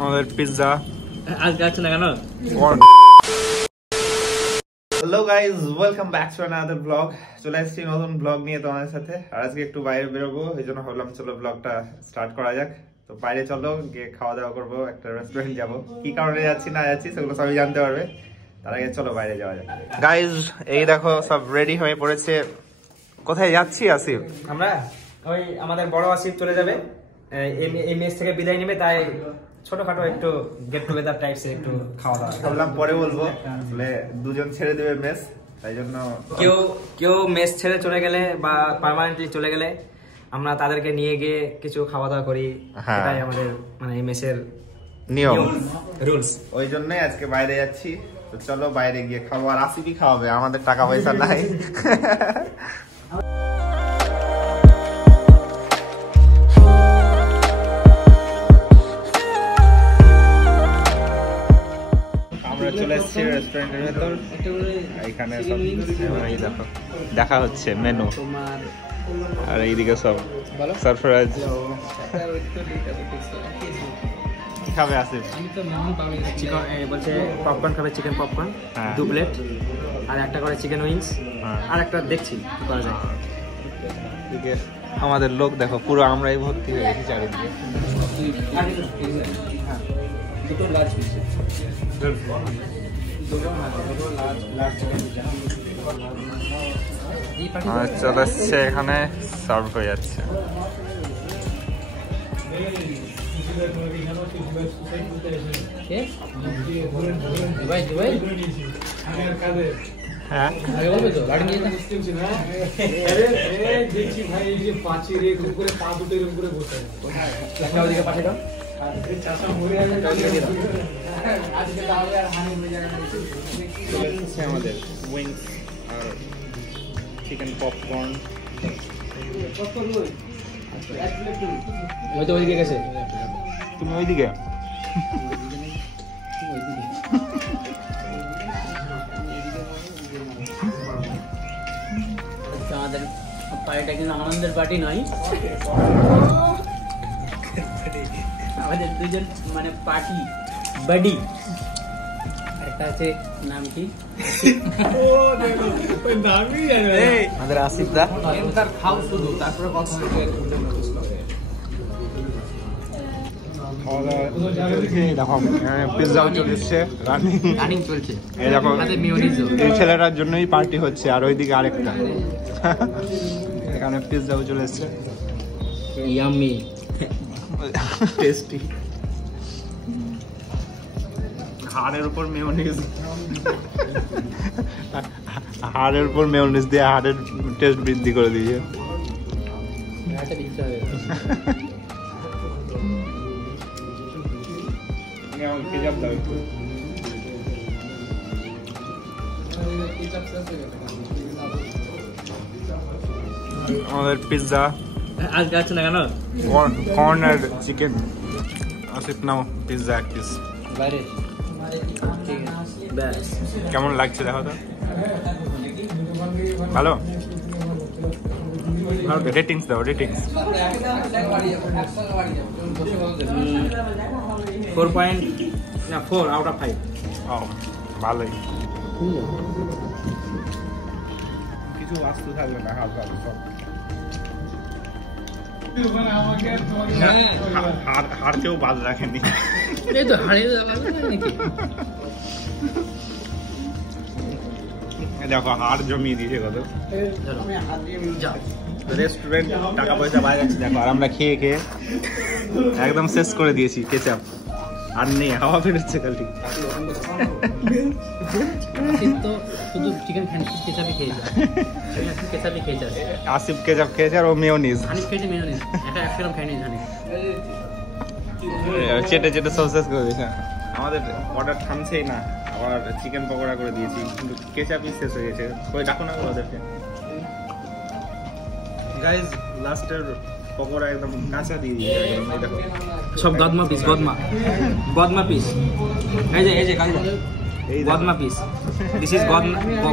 আমাদের পিৎজা আজকে আছে না কেন? Hello guys, welcome back to another blog. চলে এসেছি নতুন ব্লগ নিয়ে তোমাদের সাথে। আর আজকে একটু বাইরে বেরোবো, এই জন্য ভাবলাম চলো ব্লগটা স্টার্ট করা যাক। তো বাইরে চলো, গিয়ে খাওয়া দাওয়া করবো, একটা রেস্টুরেন্ট যাবো। কি কারণে যাচ্ছি না যাচ্ছি সেগুলো সবই জানতে পারবে। তার আগে চলো বাইরে যাওয়া যাক। গাইজ এই দেখো সব রেডি হয়ে পড়েছে। কোথায় যাচ্ছি আসিফ? আমরা ওই আমাদের বড় আসিফ চলে যাবে, এই মেস থেকে বিদায় নেবে, তাই ছোটখাটো একটু গেট টুগেদার টাইপস একটু খাওয়া দাওয়া। ভাবলাম পরে বলবো, আসলে দুজন ছেড়ে দেবে মেস, তাই জন্য কেউ মেস ছেড়ে চলে গেলে বা পার্মানেন্টলি চলে গেলে আমরা তাদেরকে নিয়ে গিয়ে কিছু খাওয়া দাওয়া করি। এটাই আমাদের মানে এই মেসের নিয়ম, রুলস। ওই জন্যই আজকে বাইরে যাচ্ছি। তো চলো বাইরে গিয়ে খাবো, আর আসিফই খাওয়াবে, আমাদের টাকা পয়সা নাই। আমরা চলে এসেছি রেস্টুরেন্টের ভেতর। এখানে সব এই দেখো দেখা হচ্ছে মেনু, আর এইদিকে সব সারপ্রাইজ। কি খাবে আসিফ? বলছে পপকর্ন খাবে, চিকেন পপকর্ন 2 প্লেট, আর একটা করে চিকেন উইংস, আর একটা দেখছি কি করা যায়। এদিকে আমাদের লোক দেখো, পুরো আমরাই ভর্তি হয়ে গেছি চারিদিকে। চলে এসছে, এখানে সার্ভ হয়ে যাচ্ছে। হ্যাঁ আমাদের উইংস আর চিকেন পপকর্ন। ওইদিকে গেছে, তুমি ওইদিকে আমাদের পার্টিটা কিন্তু আনন্দের পার্টি নয়, আমাদের দুজন মানে পার্টি বাডি। একটা আছে নাম কি, আমাদের আসিফ দা। খাও শুধু, তারপরে কথা পিৎজাও চলছে, রানিং চলছে। এই দেখো এই ছেলেটার জন্যই পার্টি হচ্ছে, আর ওইদিকে আরেকটা। এখানে পিৎজাও চলে এসছে, ইয়াম্মি টেস্টি। হাড়ের উপর মেয়োনিজ, হাড়ের উপর মেয়োনিজ দিয়ে হাড়ের টেস্ট বৃদ্ধি করে দিয়েছে। আমাদের পিৎজা আজকে আছে না কেন? কর্ন আর চিকেন। আসিফ নাও পিৎজা এক পিস। কেমন লাগছে দেখো তো? ভালো? রেটিংস দাও, রেটিংস। 4 out of 5। ভালোই, কিছু বাস্তু থাকবে না, হাত ভালো সব। হাড় কেউ বাদ রাখেনি। এই তো হাড়ে নাকি, দেখো হাড় জমিয়ে দিয়েছে কত। রেস্টুরেন্ট টাকা পয়সা বাইরে দেখো, আর আমরা খেয়ে খেয়ে একদম শেষ করে দিয়েছি। কেচাপ আর নেই, হাওয়া বেরোচ্ছে খালি। শুধু চিকেন কেচাপই খেয়েছে, কেচাপই খেয়েছে। আসিফ কেচাপ খেয়েছে, আর ও মেয়োনিজ। হানিফ খেয়েছে মেয়োনিজ, এটা 1 গ্রাম খাইনি হানিফ। চেটে চেটে সব শেষ করে দিয়েছে। আমাদের অর্ডার থামছেই না, আবার চিকেন পকোড়া করে দিয়েছি, কিন্তু কেচাপই শেষ হয়ে গেছে। ওই ডাকো না ওদেরকে। গাইজ লাস্টের পকোড়া একদম কাঁচা দিয়ে দিয়েছে, এই দেখো সব গদমা পিস, গদমা পিস। এই যে কাজে এই গদমা পিস, দিস ইজ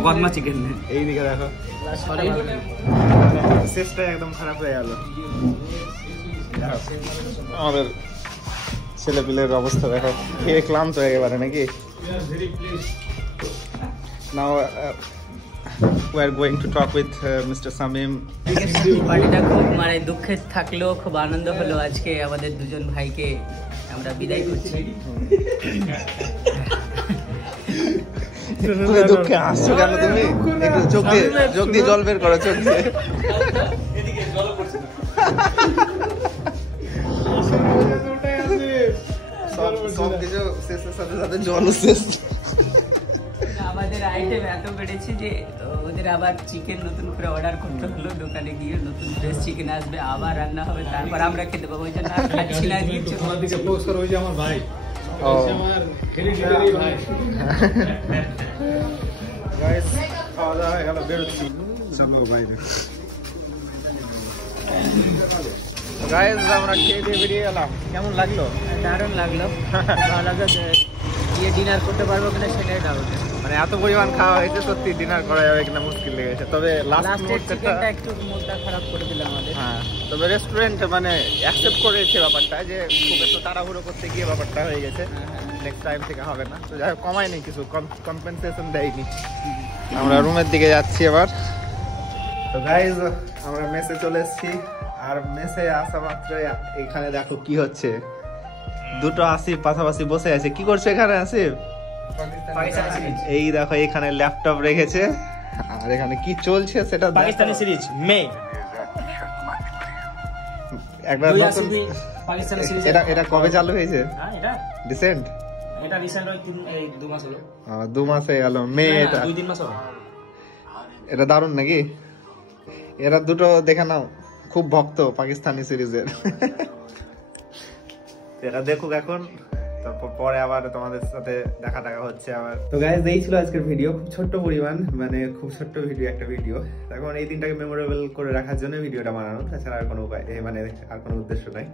গদমা চিকেন। এই দিকে দেখো, শেষটা একদম খারাপ হয়ে গেল। আমাদের ছেলে পিলের অবস্থা দেখো, খেয়ে ক্লান্ত হয়ে গেছে নাকি। Now we are going to talk with Mr. Samim. পার্টিটা খুব মানে দুঃখে থাকলেও খুব আনন্দ হলো। আজকে আমাদের দুজন ভাইকে আমরা বিদায় করছি। তুমি দুঃখে হাসছো কেন? তুমি একটু চোখ দিয়ে জল বের করো, চোখ দিয়ে। সব কিছু শেষের সাথে সাথে জলও শেষ। আমাদের আইটেম এত বেড়েছে যে ওদের আবার চিকেন নতুন করে অর্ডার করতে হলো, দোকানে গিয়ে নতুন ফ্রেশ চিকেন আসবে, আবার রান্না হবে, তারপর আমরা খেতে পাবো। ওই জন্য আর খাচ্ছি না। তোমার দিকে পোস্ট করো, ওই যে আমার ভাই, আমার হেরিডিটারি ভাই। গাইস, খাওয়া দাওয়া হয়ে গেল, বেরোচ্ছি। চলো বাইরে। গাইস, আমরা খেয়ে দিয়ে বেরিয়ে গেলাম। কেমন লাগলো? দারুণ লাগলো। ভালো লাগলো। গিয়ে ডিনার করতে পারবো কিনা সেটাই ডাউট। মানে এত পরিমাণ খাওয়া হয়েছে, সত্যি ডিনার করা যাবে কিনা মুশকিল লেগেছে। তবে লাস্টের চিকেনটা একটু মুডটা খারাপ করে দিল আমাদের। হ্যাঁ, তবে রেস্টুরেন্ট মানে অ্যাকসেপ্ট করেছে ব্যাপারটা, যে খুব একটু তাড়াহুড়ো করতে গিয়ে ব্যাপারটা হয়ে গেছে। নেক্সট টাইম থেকে হবে না। তো যাই হোক, কমায়নি কিছু, কম্পেনসেশন দেয়নি। আমরা রুমের দিকে যাচ্ছি এবার। তো গাইজ, আমরা মেসে চলে এসেছি। আর মেসে আসা মাত্র এখানে দেখো কি হচ্ছে। দুটো আসিফ পাশাপাশি বসে আছে। কি করছে এখানে আসিফ? এই দেখো, এখানে ল্যাপটপ রেখেছে, আর এখানে কি চলছে সেটা পাকিস্তানি সিরিজ মে একবার নতুন পাকিস্তানি সিরিজ। এটা কবে চালু হয়েছে? হ্যাঁ, এটা রিসেন্ট। এটা রিসেন্ট ওই 2 মাস হলো। 2 মাস হয়ে গেল। মে, এটা 2-3 মাস হলো। এটা দারুণ নাকি? এরা দুটো দেখে নাও, খুব ভক্ত পাকিস্তানি সিরিজের। এটা দেখুক এখন, তারপর পরে আবার তোমাদের সাথে দেখা হচ্ছে আবার। তো গাইস, এই ছিল আজকের ভিডিও। খুব ছোট্ট পরিমাণ, মানে খুব ছোট্ট ভিডিও, একটা ভিডিও। এখন এই দিনটাকে মেমোরেবল করে রাখার জন্য ভিডিওটা বানানো, তাছাড়া আর কোনো উপায় মানে আর কোনো উদ্দেশ্য নাই।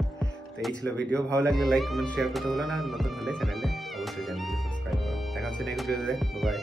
তো এই ছিল ভিডিও। ভালো লাগলে লাইক কমেন্ট শেয়ার করতে ভুলো না। নতুন হলে চ্যানেলে অবশ্যই চ্যানেলটি সাবস্ক্রাইব করো। দেখা হচ্ছে নেক্সট ভিডিওতে। বাই।